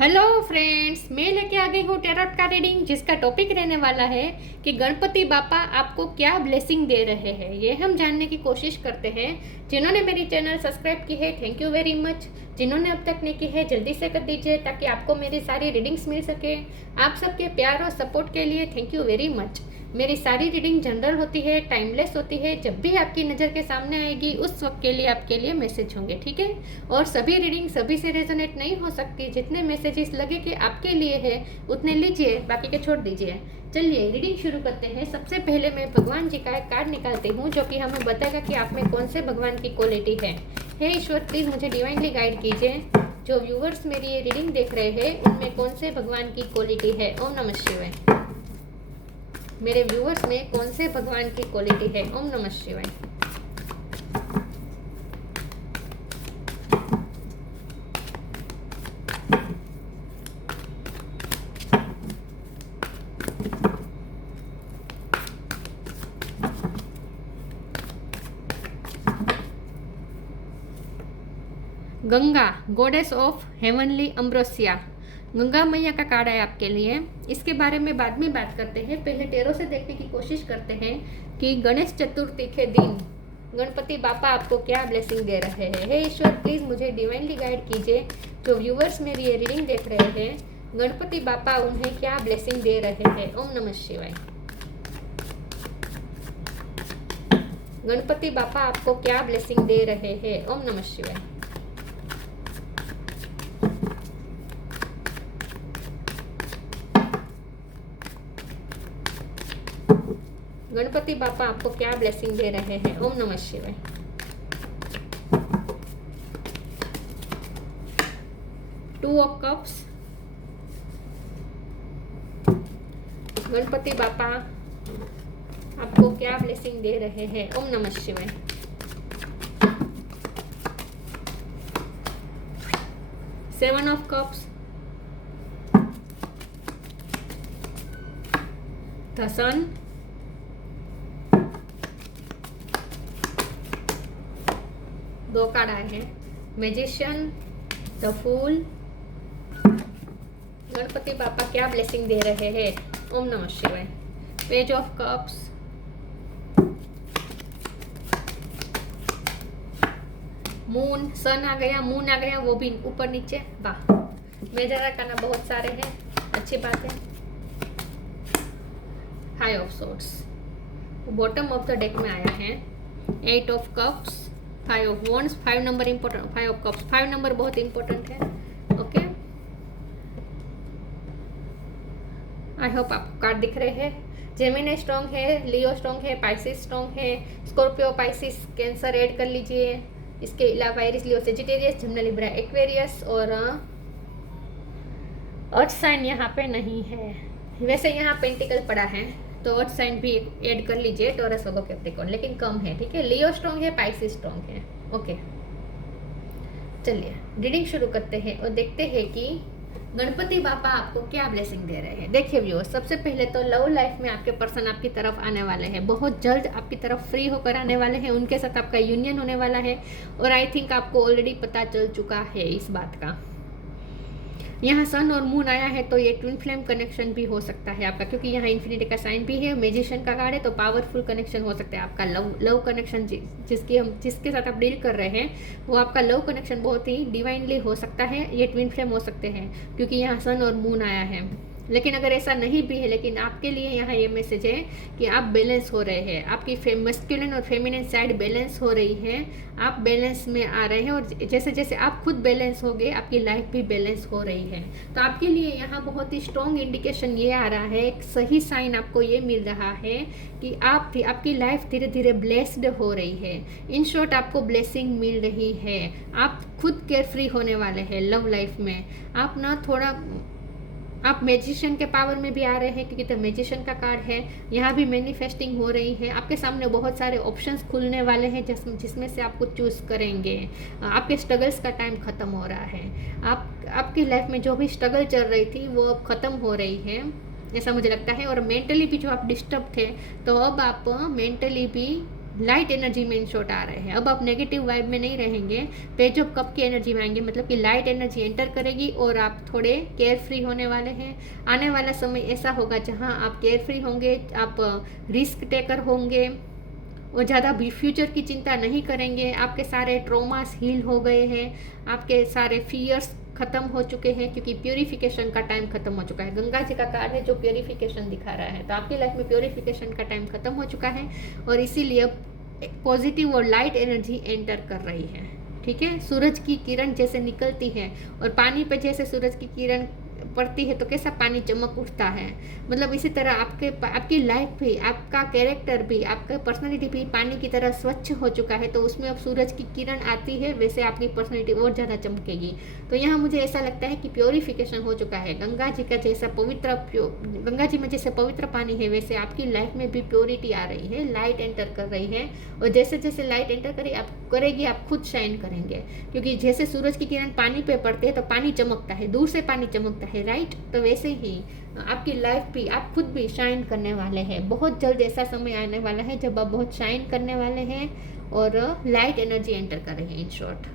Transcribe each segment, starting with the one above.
Hello friends, मैं लेके आ गई हूँ टैरोट का रीडिंग, जिसका टॉपिक रहने वाला है कि गणपति बापा आपको क्या ब्लेसिंग दे रहे हैं। ये हम जानने की कोशिश करते हैं। जिन्होंने मेरी चैनल सब्सक्राइब की है, थैंक यू वेरी मच। जिन्होंने अब तक नहीं की है, जल्दी से कर दीजिए ताकि आपको मेरी सारी रीडिंग्स मिल सके। आप सबके प्यार और सपोर्ट के लिए थैंक यू वेरी मच। मेरी सारी रीडिंग जनरल होती है, टाइमलेस होती है। जब भी आपकी नज़र के सामने आएगी उस वक्त के लिए आपके लिए मैसेज होंगे, ठीक है। और सभी रीडिंग सभी से रेजोनेट नहीं हो सकती। जितने मैसेजेस लगे कि आपके लिए है उतने लीजिए, बाकी के छोड़ दीजिए। चलिए रीडिंग शुरू करते हैं। सबसे पहले मैं भगवान जी का एक कार्ड निकालती हूँ जो कि हमें बताएगा कि आप में कौन से भगवान की क्वालिटी है। हे ईश्वर, प्लीज़ मुझे डिवाइनली गाइड कीजिए। जो व्यूवर्स मेरी ये रीडिंग देख रहे हैं उनमें कौन से भगवान की क्वालिटी है। ओम नमः शिवाय। मेरे व्यूवर्स में कौन से भगवान की क्वालिटी है। ओम नमः शिवाय। Ganga, goddess of heavenly ambrosia. Ganga मैया का कार्ड है आपके लिए। इसके बारे में बाद में बात करते हैं। पहले टेरो से देखने की कोशिश करते हैं कि गणेश चतुर्थी के दिन गणपति बापा आपको क्या ब्लेसिंग दे रहे हैं। हे ईश्वर, प्लीज़ मुझे डिवाइनली गाइड कीजिए। जो व्यूवर्स मेरी ये रीडिंग देख रहे हैं, गणपति बापा उन्हें क्या ब्लेसिंग दे रहे हैं। ओम नमः शिवाय। गणपति बापा आपको क्या ब्लेसिंग दे रहे हैं। ओम नमः शिवाय। गणपति बापा आपको क्या ब्लेसिंग दे रहे हैं। ओम नमः शिवाय। Two of cups. गणपति बापा आपको क्या ब्लेसिंग दे रहे हैं। ओम नमः शिवाय। Seven of cups. द सन। दो कार्ड आए हैं, मैजिशियन, द फूल। गणपति बापा क्या ब्लेसिंग दे रहे हैं। ओम नमः शिवाय। पेज ऑफ कप्स, मून, सन आ गया, मून आ गया, वो भी ऊपर नीचे। वाह, मेजर करना बहुत सारे हैं, अच्छी बात है। High of swords bottom of the deck में आया है। Eight of cups, five of wands. 5 नंबर इंपॉर्टेंट, 5 ऑफ कप्स, 5 नंबर बहुत इंपॉर्टेंट है। ओके, आई होप आपको कार्ड दिख रहे हैं। जेमिनी स्ट्रॉन्ग है, लियो स्ट्रॉन्ग है, पाइसिस स्ट्रॉन्ग है, स्कॉर्पियो, पाइसिस, कैंसर ऐड कर लीजिए। इसके अलावा एरिस, लियो, सेजिटेरियस, जमना, लिब्रा, एक्वेरियस और अर्थ साइन यहाँ पे नहीं है। वैसे यहाँ पेंटिकल पड़ा है तो अर्थ साइन भी ऐड कर लीजिए, टॉरस, वर्गो, कैप्रिकॉर्न, लेकिन कम है, ठीक है। लियो स्ट्रॉन्ग है, पाइसिस स्ट्रॉन्ग है। ओके, चलिए रीडिंग शुरू करते हैं और देखते हैं कि गणपति बापा आपको क्या ब्लेसिंग दे रहे हैं। देखिए व्यूअर्स, सबसे पहले तो लव लाइफ में आपके पर्सन आपकी तरफ आने वाले हैं, बहुत जल्द आपकी तरफ फ्री होकर आने वाले हैं। उनके साथ आपका यूनियन होने वाला है और आई थिंक आपको ऑलरेडी पता चल चुका है इस बात का। यहाँ सन और मून आया है तो ये ट्विन फ्लेम कनेक्शन भी हो सकता है आपका, क्योंकि यहाँ इन्फिनिटी का साइन भी है, मैजिशियन का कार्ड है, तो पावरफुल कनेक्शन हो सकता है आपका। लव कनेक्शन जिसके साथ आप डील कर रहे हैं वो आपका लव कनेक्शन बहुत ही डिवाइनली हो सकता है। ये ट्विन फ्लेम हो सकते हैं क्योंकि यहाँ सन और मून आया है। लेकिन अगर ऐसा नहीं भी है, लेकिन आपके लिए यहाँ ये मैसेज है कि आप बैलेंस हो रहे हैं, आपकी मस्कुलिन और फेमिनिन साइड बैलेंस हो रही है, आप बैलेंस में आ रहे हैं। और जैसे जैसे आप खुद बैलेंस हो गए, आपकी लाइफ भी बैलेंस हो रही है। तो आपके लिए यहाँ बहुत ही स्ट्रॉन्ग इंडिकेशन ये आ रहा है, एक सही साइन आपको ये मिल रहा है कि आपकी लाइफ धीरे धीरे ब्लेस्ड हो रही है। इन शॉर्ट, आपको ब्लेसिंग मिल रही है। आप खुद केयर फ्री होने वाले हैं लव लाइफ में। आप ना थोड़ा, आप मैजिशियन के पावर में भी आ रहे हैं क्योंकि तो मैजिशियन का कार्ड है। यहाँ भी मैनिफेस्टिंग हो रही है। आपके सामने बहुत सारे ऑप्शंस खुलने वाले हैं जिसमें से आपको चूज़ करेंगे। आपके स्ट्रगल्स का टाइम ख़त्म हो रहा है। आपकी लाइफ में जो भी स्ट्रगल चल रही थी वो अब ख़त्म हो रही है, ऐसा मुझे लगता है। और मेंटली भी जो आप डिस्टर्ब थे, तो अब आप मेंटली भी लाइट एनर्जी में इन शॉर्ट आ रहे हैं। अब आप नेगेटिव वाइब में नहीं रहेंगे, पेज ऑफ कप की एनर्जी में आएंगे, मतलब कि लाइट एनर्जी एंटर करेगी और आप थोड़े केयर फ्री होने वाले हैं। आने वाला समय ऐसा होगा जहां आप केयर फ्री होंगे, आप रिस्क टेकर होंगे और ज़्यादा भी फ्यूचर की चिंता नहीं करेंगे। आपके सारे ट्रॉमास हील हो गए हैं, आपके सारे फियर्स खत्म हो चुके हैं, क्योंकि प्योरीफिकेशन का टाइम खत्म हो चुका है। गंगा जी का कार्ड है जो प्योरीफिकेशन दिखा रहा है, तो आपकी लाइफ में प्योरीफिकेशन का टाइम खत्म हो चुका है और इसीलिए अब पॉजिटिव और लाइट एनर्जी एंटर कर रही है। ठीक है, सूरज की किरण जैसे निकलती है और पानी पे जैसे सूरज की किरण पड़ती है तो कैसा पानी चमक उठता है, मतलब इसी तरह आपकी लाइफ भी, आपका कैरेक्टर भी, आपका पर्सनालिटी भी पानी की तरह स्वच्छ हो चुका है। तो उसमें अब सूरज की किरण आती है, वैसे आपकी पर्सनालिटी और ज़्यादा चमकेगी। तो यहाँ मुझे ऐसा लगता है कि प्योरीफिकेशन हो चुका है। गंगा जी का जैसा गंगा जी में जैसे पवित्र पानी है, वैसे आपकी लाइफ में भी प्योरिटी आ रही है, लाइट एंटर कर रही है। और जैसे जैसे लाइट एंटर करेगी आप खुद शाइन करेंगे, क्योंकि जैसे सूरज की किरण पानी पे पड़ती है तो पानी चमकता है, दूर से पानी चमकता है, राइट। तो वैसे ही आपकी लाइफ भी, आप खुद भी शाइन करने वाले हैं। बहुत जल्द ऐसा समय आने वाला है जब आप बहुत शाइन करने वाले हैं और लाइट एनर्जी एंटर कर रही है। इन शॉर्ट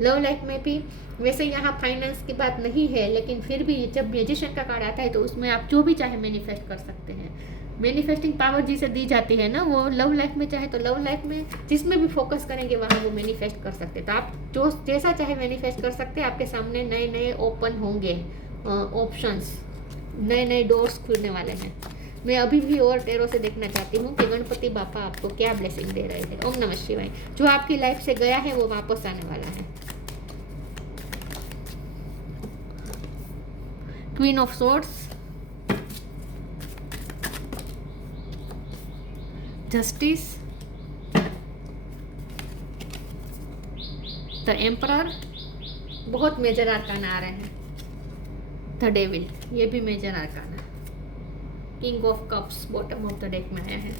लव लाइफ में भी वैसे यहाँ फाइनेंस की बात नहीं है, लेकिन फिर भी जब म्यूजिशियन का कार्ड आता है तो उसमें आप जो भी चाहे मैनिफेस्ट कर सकते हैं। मैनिफेस्टिंग पावर जिसे दी जाती है ना, वो लव लाइफ में चाहे तो लव लाइफ में जिसमें भी फोकस करेंगे वहाँ वो मैनिफेस्ट कर सकते हैं। तो आप जो जैसा चाहे मैनिफेस्ट कर सकते हैं। आपके सामने नए नए ओपन होंगे ऑप्शंस, नए नए डोर्स खुलने वाले हैं। मैं अभी भी और टेरो से देखना चाहती हूँ कि गणपति बापा आपको क्या ब्लेसिंग दे रहे हैं। ओम नमः शिवाय। जो आपकी लाइफ से गया है वो वापस आने वाला है। Queen of swords, justice, the emperor, बहुत मेजर आर्काना आ रहे हैं। द डेविल, ये भी major arcana. King of cups bottom of the deck में आया है।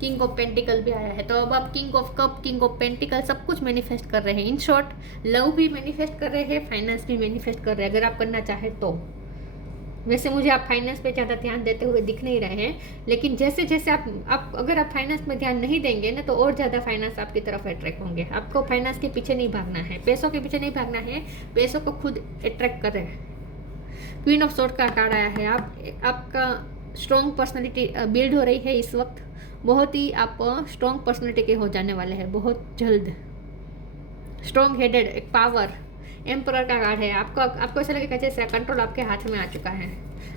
किंग ऑफ पेंटिकल भी आया है। तो अब आप king of cup, king of pentacle सब कुछ मैनिफेस्ट कर रहे हैं। इन शॉर्ट लव भी मैनिफेस्ट कर रहे हैं, फाइनेंस भी मैनिफेस्ट कर रहे हैं, अगर आप करना चाहे तो। वैसे मुझे आप फाइनेंस पे ज़्यादा ध्यान देते हुए दिख नहीं रहे हैं, लेकिन जैसे जैसे आप अगर आप फाइनेंस में ध्यान नहीं देंगे ना तो और ज़्यादा फाइनेंस आपकी तरफ अट्रैक्ट होंगे। आपको फाइनेंस के पीछे नहीं भागना है, पैसों के पीछे नहीं भागना है, पैसों को खुद अट्रैक्ट कर रहे हैं। क्वीन ऑफ सोर्ड का कार्ड आया है। आपका स्ट्रॉन्ग पर्सनैलिटी बिल्ड हो रही है इस वक्त। बहुत ही आप स्ट्रॉन्ग पर्सनैलिटी के हो जाने वाले हैं बहुत जल्द। स्ट्रॉन्ग हेडेड, एक पावर, एम्परर का कार्ड है। आपको ऐसा लगेगा जैसे कंट्रोल आपके हाथ में आ चुका है,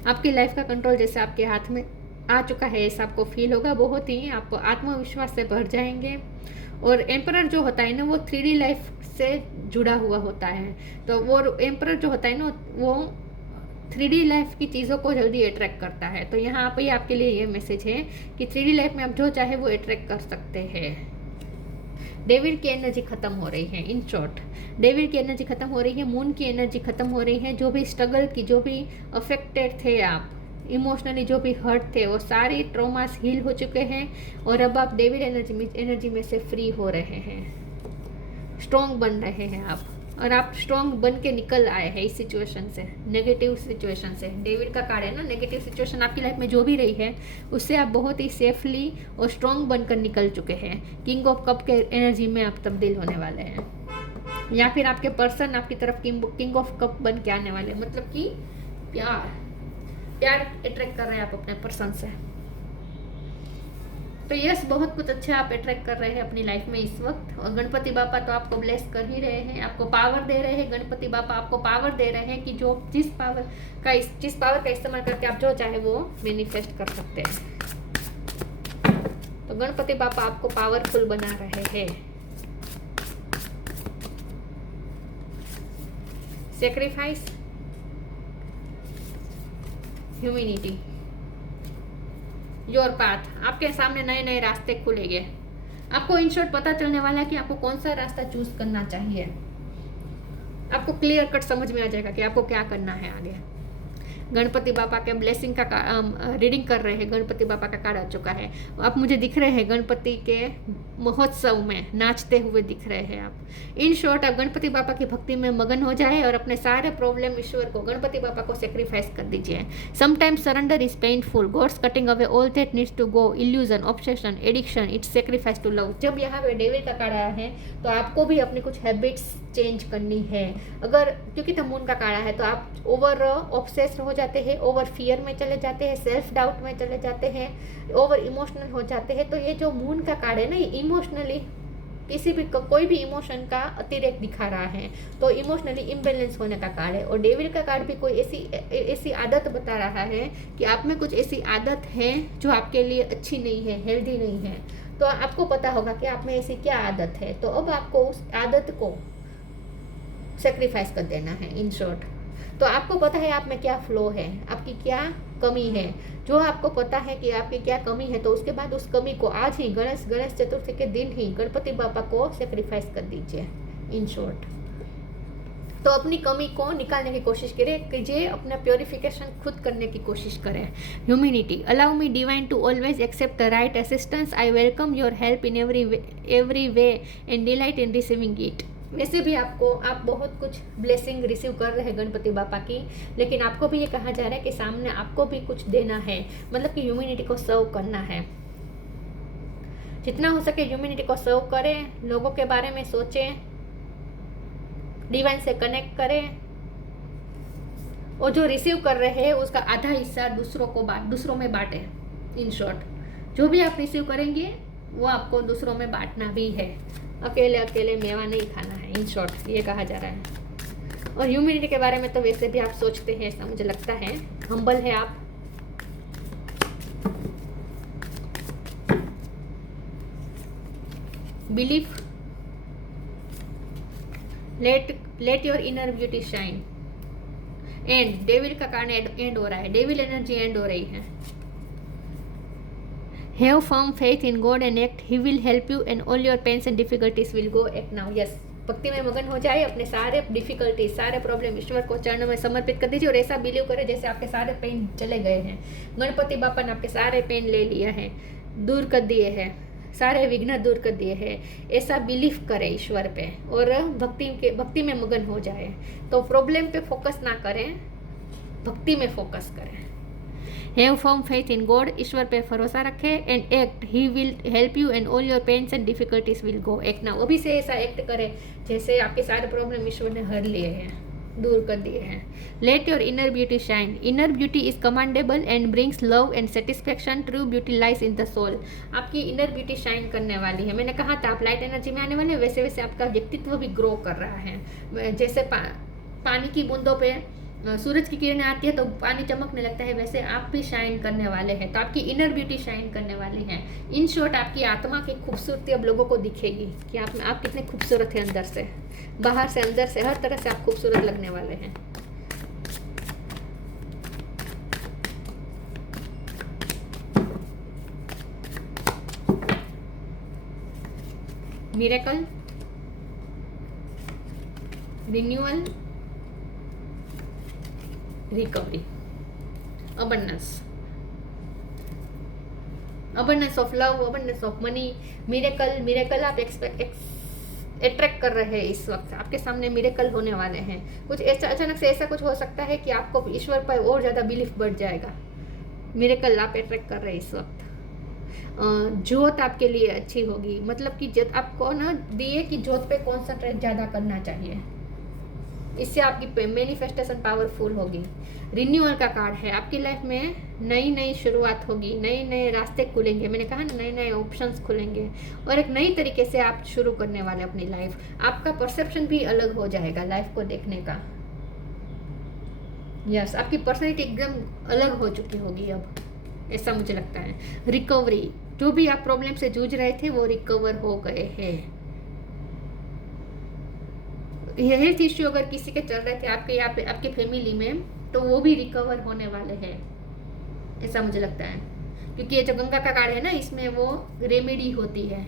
आपकी लाइफ का कंट्रोल जैसे आपके हाथ में आ चुका है, ऐसा आपको फील होगा। बहुत ही आप आत्मविश्वास से भर जाएंगे। और एम्परर जो होता है ना वो 3D लाइफ से जुड़ा हुआ होता है। तो वो एम्परर जो होता है ना वो 3D लाइफ की चीज़ों को जल्दी अट्रैक्ट करता है। तो यहाँ पे आपके लिए ये मैसेज है कि 3D लाइफ में आप जो चाहे वो अट्रैक्ट कर सकते हैं। डेविड की एनर्जी खत्म हो रही है। इन शॉर्ट डेविड की एनर्जी खत्म हो रही है, मून की एनर्जी खत्म हो रही है। जो भी स्ट्रगल की, जो भी अफेक्टेड थे आप इमोशनली, जो भी हर्ट थे, वो सारी ट्रॉमास हील हो चुके हैं और अब आप डेविड एनर्जी में से फ्री हो रहे हैं, स्ट्रॉन्ग बन रहे हैं आप। और आप स्ट्रॉन्ग बन के निकल आए हैं इस सिचुएशन से, नेगेटिव सिचुएशन से। डेविड का कार्ड है ना, नेगेटिव सिचुएशन आपकी लाइफ में जो भी रही है उससे आप बहुत ही सेफली और स्ट्रॉन्ग बनकर निकल चुके हैं। किंग ऑफ कप के एनर्जी में आप तब्दील होने वाले हैं, या फिर आपके पर्सन आपकी तरफ किंग ऑफ कप बन के आने वाले, मतलब कि प्यार अट्रैक्ट कर रहे हैं आप अपने पर्सन से। तो यस, बहुत कुछ अच्छा आप अट्रैक्ट कर रहे हैं अपनी लाइफ में इस वक्त। और गणपति बापा तो आपको ब्लेस कर ही रहे हैं, आपको पावर दे रहे हैं। गणपति बापा आपको पावर दे रहे हैं कि जिस पावर का इस्तेमाल करके आप जो चाहे वो मैनिफेस्ट कर सकते हैं। तो गणपति बापा आपको पावरफुल बना रहे हैं। सेक्रीफाइस, ह्यूमैनिटी, योर पाथ, आपके सामने नए नए रास्ते खुलेंगे। आपको इन शॉर्ट पता चलने वाला है कि आपको कौन सा रास्ता चूज करना चाहिए। आपको क्लियर कट समझ में आ जाएगा कि आपको क्या करना है आगे। गणपति बाबा के ब्लेसिंग का रीडिंग कर रहे हैं, गणपति बाबा का कार्ड आ चुका है। आप मुझे दिख रहे हैं गणपति के महोत्सव में नाचते हुए दिख रहे हैं आप। इन शॉर्ट आप गणपति बाबा की भक्ति में मगन हो जाए और अपने सारे प्रॉब्लम ईश्वर को, गणपति बाबा को सेक्रीफाइस कर दीजिए। Sometimes surrender is painful, God's cutting away all that needs to go, illusion, obsession, addiction, it's sacrifice to love. जब यहाँ पे डेविल का कार्ड आया है तो आपको भी अपनी कुछ हैबिट्स चेंज करनी है। अगर क्योंकि द मून का काड़ा है तो आप ओवर ऑब्सेस्ड हो जाते हैं, ओवर फियर में चले जाते हैं, सेल्फ डाउट में चले जाते हैं, ओवर इमोशनल हो जाते हैं। तो ये जो मून का कार्ड है ना, ये इमोशनली किसी भी कोई भी इमोशन का अतिरेक दिखा रहा है, तो इमोशनली इम्बैलेंस होने का कार्ड है। और डेविल का कार्ड भी कोई ऐसी आदत बता रहा है कि आप में कुछ ऐसी आदत है जो आपके लिए अच्छी नहीं है, हेल्दी नहीं है। तो आपको पता होगा कि आप में ऐसी क्या आदत है, तो अब आपको उस आदत को सेक्रीफाइस कर देना है। इन शॉर्ट तो आपको पता है आप में क्या फ्लो है, आपकी क्या कमी है। जो आपको पता है कि आपकी क्या कमी है, तो उसके बाद उस कमी को आज ही गणेश चतुर्थी के दिन ही गणपति बाबा को सेक्रीफाइस कर दीजिए। इन शॉर्ट तो अपनी कमी को निकालने की कोशिश कीजिए, अपना प्योरिफिकेशन खुद करने की कोशिश करें। Humanity, allow me divine to always accept the right assistance, I welcome your help in every way and delight in receiving it. वैसे भी आप बहुत कुछ ब्लेसिंग रिसीव कर रहे हैं गणपति बाबा की, लेकिन आपको भी ये कहा जा रहा है कि सामने आपको भी कुछ देना है, मतलब कि ह्यूमैनिटी को सर्व करना है। जितना हो सके ह्यूमैनिटी को सर्व करें, लोगों के बारे में सोचें, डिवाइन से कनेक्ट करें, और जो रिसीव कर रहे हैं उसका आधा हिस्सा दूसरों में बांटें। इन शॉर्ट जो भी आप रिसीव करेंगे वो आपको दूसरों में बांटना भी है, अकेले मेवा नहीं खाना है। इन शॉर्ट ये कहा जा रहा है। और ह्यूमिनिटी के बारे में तो वैसे भी आप सोचते हैं, ऐसा मुझे लगता है। हम्बल है आप, belief, late your inner beauty shine. And devil का कारण एंड हो रहा है, डेविल एनर्जी एंड हो रही है। Have firm faith in God and act. He will help you and all your pains and difficulties will go. Act now. Yes. भक्ति में मगन हो जाए, अपने सारे डिफिकल्टीज, सारे प्रॉब्लम ईश्वर को चरणों में समर्पित कर दीजिए और ऐसा बिलीव करें जैसे आपके सारे पेन चले गए हैं। गणपति बापा ने आपके सारे पेन ले लिया है, दूर कर दिए हैं, सारे विघ्न दूर कर दिए हैं। ऐसा बिलीव करें ईश्वर पे और भक्ति में मगन हो जाए। तो प्रॉब्लम पे फोकस ना करें, भक्ति में फोकस करें। Have firm faith in God, ईश्वर पे भरोसा रखें। And act, he will help you and all your pains and difficulties will go. Act now, अभी से ऐसा एक्ट करें जैसे आपके सारे प्रॉब्लम ईश्वर ने हर लिए हैं, दूर कर दिए हैं। Let your inner beauty shine. Inner beauty is commendable and brings love and satisfaction. True beauty lies in the soul. आपकी इनर ब्यूटी शाइन करने वाली है। मैंने कहा था आप लाइट एनर्जी में आने वाले, वैसे वैसे आपका व्यक्तित्व भी ग्रो कर रहा है। जैसे पानी की बूंदों पे सूरज की किरणें आती है तो पानी चमकने लगता है, वैसे आप भी शाइन करने वाले हैं। तो आपकी इनर ब्यूटी शाइन करने वाली है। इन शॉर्ट आपकी आत्मा की खूबसूरती अब लोगों को दिखेगी कि आप कितने खूबसूरत हैं, अंदर से, बाहर से, अंदर से, हर तरह से आप खूबसूरत लगने वाले हैं। Miracle, renewal, recovery, abundance of love, abundance of money, miracle आप अट्रैक्ट कर रहे हैं। इस वक्त आपके सामने मिरेकल होने वाले हैं। कुछ ऐसा अचानक से ऐसा कुछ हो सकता है कि आपको ईश्वर पर और ज़्यादा बिलीफ बढ़ जाएगा। मिरेकल आप अट्रैक्ट कर रहे हैं इस वक्त। जोत आपके लिए अच्छी होगी, मतलब कि जब आपको ना दिए कि जोत पे कॉन्सेंट्रेट ज़्यादा करना चाहिए, इससे आपकी मैनिफेस्टेशन पावरफुल होगी। रिन्यूअल का कार्ड है, आपकी लाइफ में नई शुरुआत होगी, नए रास्ते खुलेंगे। मैंने कहा ना, नए ऑप्शंस खुलेंगे और एक नई तरीके से आप शुरू करने वाले अपनी लाइफ। आपका परसेप्शन भी अलग हो जाएगा लाइफ को देखने का। यस, आपकी पर्सनैलिटी एकदम अलग हो चुकी होगी अब, ऐसा मुझे लगता है। रिकवरी, जो भी आप प्रॉब्लम से जूझ रहे थे वो रिकवर हो गए हैं। हेल्थ इश्यू अगर किसी के चल रहे थे आपकी फैमिली में, तो वो भी रिकवर होने वाले हैं, ऐसा मुझे लगता है। क्योंकि ये जो गंगा का कार्ड है ना, इसमें वो रेमेडी होती है,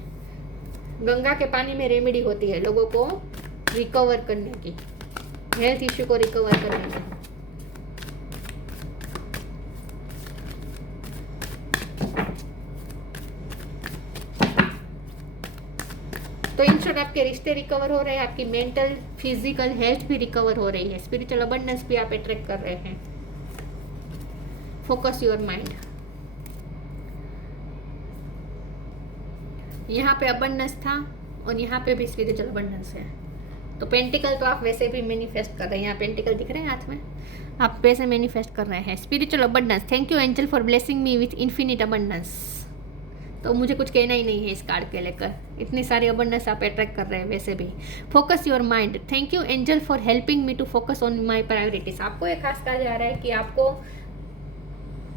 गंगा के पानी में रेमेडी होती है लोगों को रिकवर करने की, हेल्थ इश्यू को रिकवर करने की। शॉर्ट आपके रिश्ते रिकवर हो रहे हैं, आपकी मेंटल फिजिकल हेल्थ भी रिकवर हो रही है, स्पिरिचुअल अबंडेंस भी आप अट्रैक्ट कर रहे हैं। Focus your mind. यहाँ पे अबंडेंस था और यहाँ पे भी स्पिरिचुअल अबंडेंस है। तो पेंटिकल तो आप वैसे भी मैनिफेस्ट कर रहे हैं, यहाँ पेंटिकल दिख रहे हैं हाथ में, आप वैसे मैनिफेस्ट कर रहे हैं। Spiritual abundance, thank you angel for blessing me with infinite abundance. तो मुझे कुछ कहना ही नहीं है इस कार्ड के लेकर, इतनी सारी अबंडेंस आप अट्रैक्ट कर रहे हैं वैसे भी। Focus your mind, thank you angel for helping me to focus on my priorities. आपको एक खास कहा जा रहा है कि आपको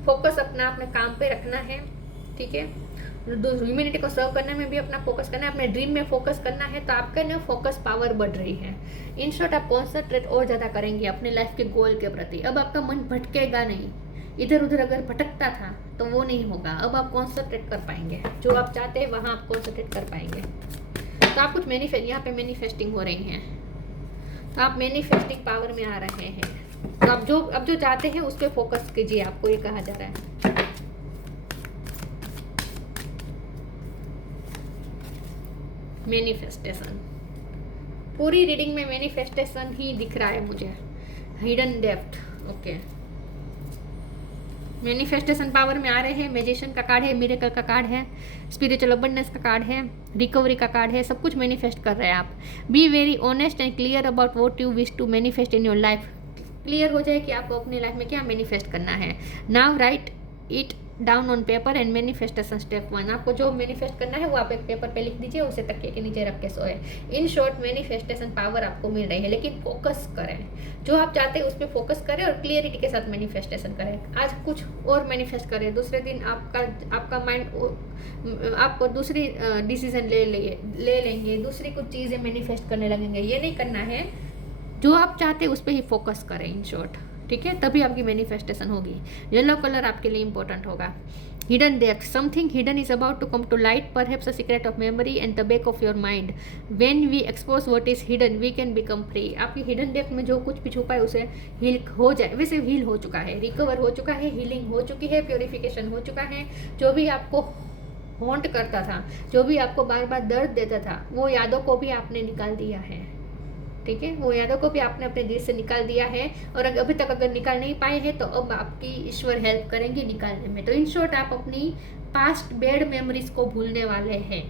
फोकस अपने काम पे रखना है, ठीक है। ह्यूमैनिटी को सर्व करने में भी अपना फोकस करना है, अपने ड्रीम में फोकस करना है, तो आपका ना फोकस पावर बढ़ रही है। इन शॉर्ट आप कॉन्सेंट्रेट और ज़्यादा करेंगे अपने लाइफ के गोल के प्रति। अब आपका मन भटकेगा नहीं, इधर उधर अगर भटकता था तो वो नहीं होगा। अब आप कॉन्सेंट्रेट कर पाएंगे, जो आप चाहते हैं वहाँ आप कॉन्सेंट्रेट कर पाएंगे। तो आप कुछ यहाँ पे मैनिफेस्टिंग हो रही है, तो आप मैनिफेस्टिंग पावर में आ रहे हैं। तो आप जो चाहते हैं उस पर फोकस कीजिए, आपको ये कहा जा रहा है। मैनिफेस्टेशन, पूरी रीडिंग में मैनिफेस्टेशन ही दिख रहा है मुझे। Hidden depth, okay. Manifestation power में आ रहे हैं। मैजिशियन का कार्ड है, मिरेकल का कार्ड है, स्पिरिचुअल अबंडेंस का कार्ड है, रिकवरी का कार्ड है, सब कुछ मैनिफेस्ट कर रहे हैं आप। Be very honest and clear about what you wish to manifest in your life. Clear हो जाए कि आपको अपनी लाइफ में क्या मैनिफेस्ट करना है। Now right it down on paper and manifestation step 1। आपको जो मैनिफेस्ट करना है वो आप एक पेपर पे लिख दीजिए, उसे तकिए के नीचे रख के सोए। इन शॉर्ट मैनिफेस्टेशन पावर आपको मिल रही है, लेकिन फोकस करें, जो आप चाहते हैं उस पर फोकस करें और क्लियरिटी के साथ मैनिफेस्टेशन करें। आज कुछ और मैनिफेस्ट करें, दूसरे दिन आपका माइंड आपको दूसरी डिसीजन ले लेंगे, दूसरी कुछ चीज़ें मैनिफेस्ट करने लगेंगे। ये नहीं करना है, जो आप चाहते हैं उस पर ही फोकस करें इन शॉर्ट, ठीक है, तभी आपकी मैनिफेस्टेशन होगी। येलो कलर आपके लिए इंपॉर्टेंट होगा। Hidden depth, something hidden is about to come to light, perhaps a secret of memory and the back of your mind. When we expose what is hidden we can become free. आपकी hidden depth में जो कुछ भी छुपा है उसे heal हो जाए, वैसे हील हो चुका है, रिकवर हो चुका है, हीलिंग हो चुकी है, प्योरिफिकेशन हो चुका है। जो भी आपको हॉन्ट करता था, जो भी आपको बार बार दर्द देता था, वो यादों को भी आपने निकाल दिया है, ठीक है। वो यादों को भी आपने अपने दिल से निकाल दिया है, और अभी तक अगर निकाल नहीं पाए हैं तो अब आपकी ईश्वर हेल्प करेंगे निकालने में। तो इन शॉर्ट आप अपनी पास्ट बैड मेमोरीज को भूलने वाले हैं।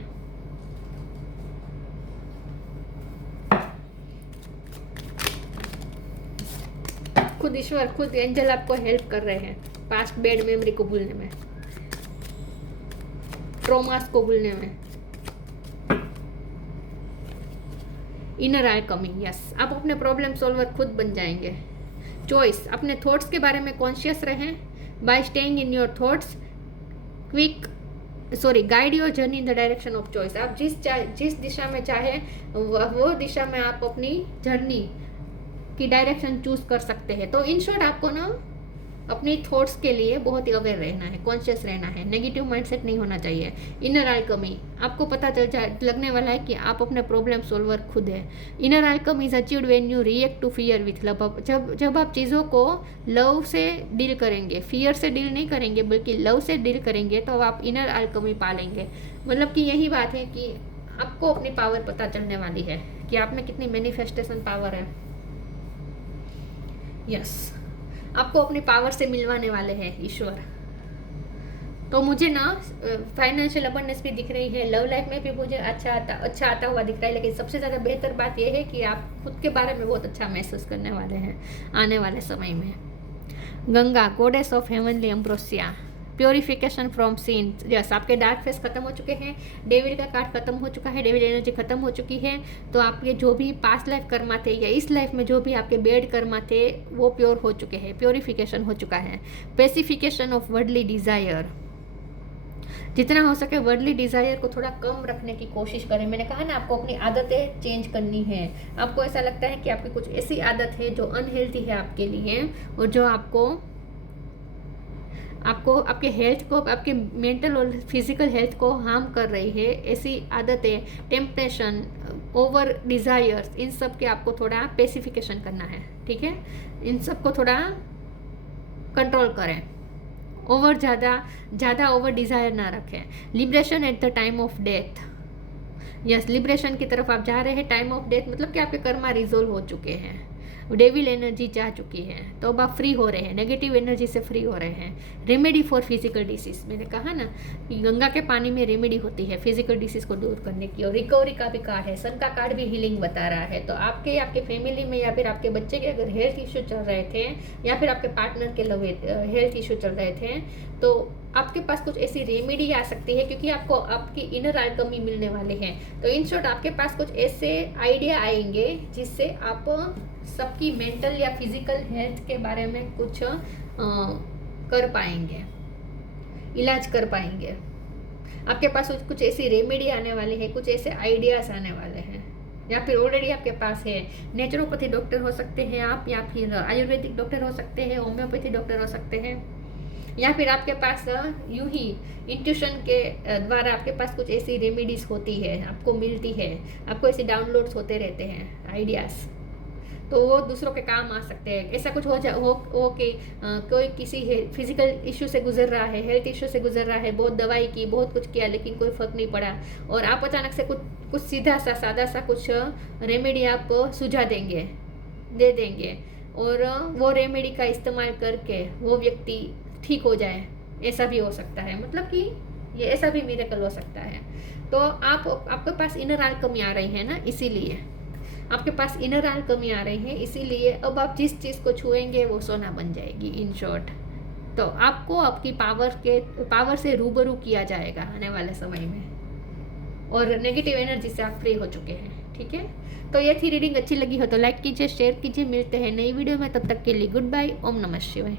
खुद ईश्वर, खुद एंजल आपको हेल्प कर रहे हैं पास्ट बैड मेमोरी को भूलने में, ट्रॉमास को भूलने में। इनर अल्केमी, यस, आप अपने प्रॉब्लम सॉल्वर खुद बन जाएंगे। चॉइस, अपने थॉट्स के बारे में कॉन्शियस रहें। Bye staying in your thoughts guide your journey in the direction of choice. आप जिस दिशा में चाहे वो दिशा में आप अपनी जर्नी की डायरेक्शन चूज कर सकते हैं। तो इन शॉर्ट आपको ना अपनी थॉट्स के लिए बहुत ही अवेयर रहना है, कॉन्शियस रहना है, नेगेटिव माइंडसेट नहीं होना चाहिए। इनर अल्केमी, आपको पता लगने वाला है कि आप अपने प्रॉब्लम सॉल्वर खुद है। Inner alchemy is achieved when you react to fear with love. जब आप चीज़ों को लव से डील करेंगे, फियर से डील नहीं करेंगे बल्कि लव से डील करेंगे, तो आप इनर अल्केमी पालेंगे। मतलब कि यही बात है कि आपको अपनी पावर पता चलने वाली है कि आप में कितनी मैनिफेस्टेशन पावर है। यस, आपको अपनी पावर से मिलवाने वाले हैं ईश्वर। तो मुझे ना फाइनेंशियल अबंडेंस भी दिख रही है, लव लाइफ में भी मुझे अच्छा आता हुआ दिख रहा है, लेकिन सबसे ज़्यादा बेहतर बात यह है कि आप खुद के बारे में बहुत अच्छा महसूस करने वाले हैं आने वाले समय में। Ganga, goddess of heavenly ambrosia, purification from sin. Yes, आपके डार्क फेस खत्म हो चुके हैं, डेविल का कार्ड खत्म हो चुका है, डेविल एनर्जी खत्म हो चुकी है। तो आपके जो भी पास्ट लाइफ कर्मा थे या इस लाइफ में जो भी आपके बेड कर्मा थे वो प्योर हो चुके हैं, प्योरिफिकेशन हो चुका है। पेसिफिकेशन ऑफ वर्डली डिज़ायर, जितना हो सके वर्डली डिज़ायर को थोड़ा कम रखने की कोशिश करें। मैंने कहा ना, आपको अपनी आदतें चेंज करनी है। आपको ऐसा लगता है कि आपकी कुछ ऐसी आदत है जो अनहेल्थी है आपके लिए और जो आपको आपके हेल्थ को, आपके मेंटल और फिजिकल हेल्थ को हार्म कर रही है। ऐसी आदतें, टेम्पटेशन, ओवर डिज़ायर्स, इन सब के आपको थोड़ा पेसिफिकेशन करना है, ठीक है। इन सब को थोड़ा कंट्रोल करें, ज़्यादा ओवर डिज़ायर ना रखें। Liberation at the time of death, yes, liberation की तरफ आप जा रहे हैं। टाइम ऑफ डेथ मतलब कि आपके कर्मा रिजोल्व हो चुके हैं, डेविल एनर्जी जा चुकी है, तो अब आप फ्री हो रहे हैं, नेगेटिव एनर्जी से फ्री हो रहे हैं। रेमेडी फॉर फिजिकल डिसीज, मैंने कहा ना कि गंगा के पानी में रेमेडी होती है फिजिकल डिसीज को दूर करने की। और रिकवरी का भी कार्ड है, सन का कार्ड भी हीलिंग बता रहा है। तो आपके फैमिली में या फिर आपके बच्चे के अगर हेल्थ इश्यू चल रहे थे या फिर आपके पार्टनर के हेल्थ इश्यू चल रहे थे, तो आपके पास कुछ ऐसी रेमेडी आ सकती है, क्योंकि आपको आपकी इनर अल्केमी मिलने वाले हैं। तो इन शॉर्ट आपके पास कुछ ऐसे आइडिया आएंगे जिससे आप सबकी मेंटल या फिजिकल हेल्थ के बारे में कुछ कर पाएंगे, इलाज कर पाएंगे। आपके पास कुछ ऐसी रेमेडी आने वाली है, कुछ ऐसे आइडियाज आने वाले हैं, या फिर ऑलरेडी आपके पास है। नेचुरोपैथी डॉक्टर हो सकते हैं आप, या फिर आयुर्वेदिक डॉक्टर हो सकते हैं, होम्योपैथी डॉक्टर हो सकते हैं, या फिर आपके पास यूं ही इंट्यूशन के द्वारा आपके पास कुछ ऐसी रेमेडीज होती है, आपको मिलती है, आपको ऐसे डाउनलोड्स होते रहते हैं आइडियाज़, तो वो दूसरों के काम आ सकते हैं। ऐसा कुछ हो कि कोई किसी फिजिकल इश्यू से गुजर रहा है, हेल्थ इश्यू से गुजर रहा है, बहुत दवाई की, बहुत कुछ किया, लेकिन कोई फर्क नहीं पड़ा, और आप अचानक से कुछ सीधा सा सादा सा कुछ रेमेडी आप सुझा देंगे, दे देंगे, और वो रेमेडी का इस्तेमाल करके वो व्यक्ति ठीक हो जाए, ऐसा भी हो सकता है। मतलब कि ये ऐसा भी मिरेकल हो सकता है। तो आपके पास इनर अल्केमी आ रही है ना, इसीलिए आपके पास इनर अल्केमी आ रही है, इसीलिए अब आप जिस चीज़ को छुएंगे वो सोना बन जाएगी इन शॉर्ट। तो आपको आपकी पावर से रूबरू किया जाएगा आने वाले समय में, और नेगेटिव एनर्जी से आप फ्री हो चुके हैं। ठीक है, तो ये थी रीडिंग। अच्छी लगी हो तो लाइक कीजिए, शेयर कीजिए। मिलते हैं नई वीडियो में, तब तक के लिए गुड बाय। ओम नमः शिवाय।